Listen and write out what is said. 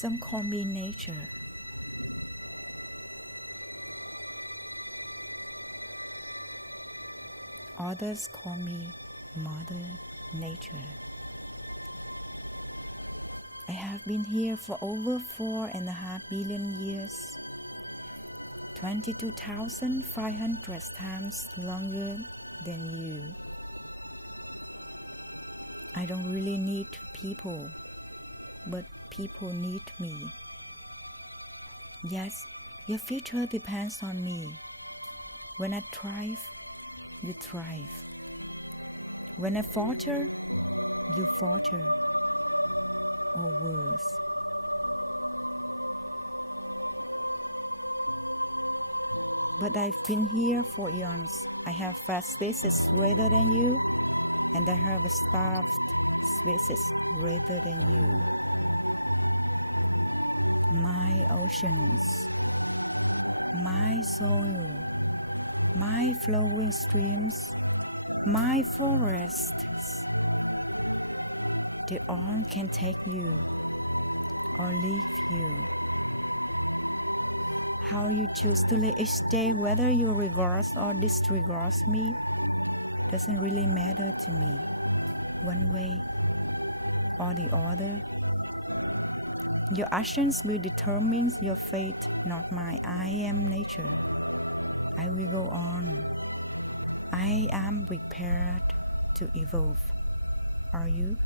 Some call me nature. Others call me Mother Nature. I have been here for over 4.5 billion years, 22,500 times longer than you. I don't really need people, but people need me. Yes, your future depends on me. When I thrive, you thrive. When I falter, you falter, or worse. But I've been here for eons. I have vast spaces greater than you, and I have starved spaces greater than you. My oceans, my soil, my flowing streams, my forests, they all can take you or leave you. How you choose to live each day, whether you regard or disregard me, doesn't really matter to me, one way or the other. Your actions will determine your fate, not mine. I am nature. I will go on. I am prepared to evolve. Are you?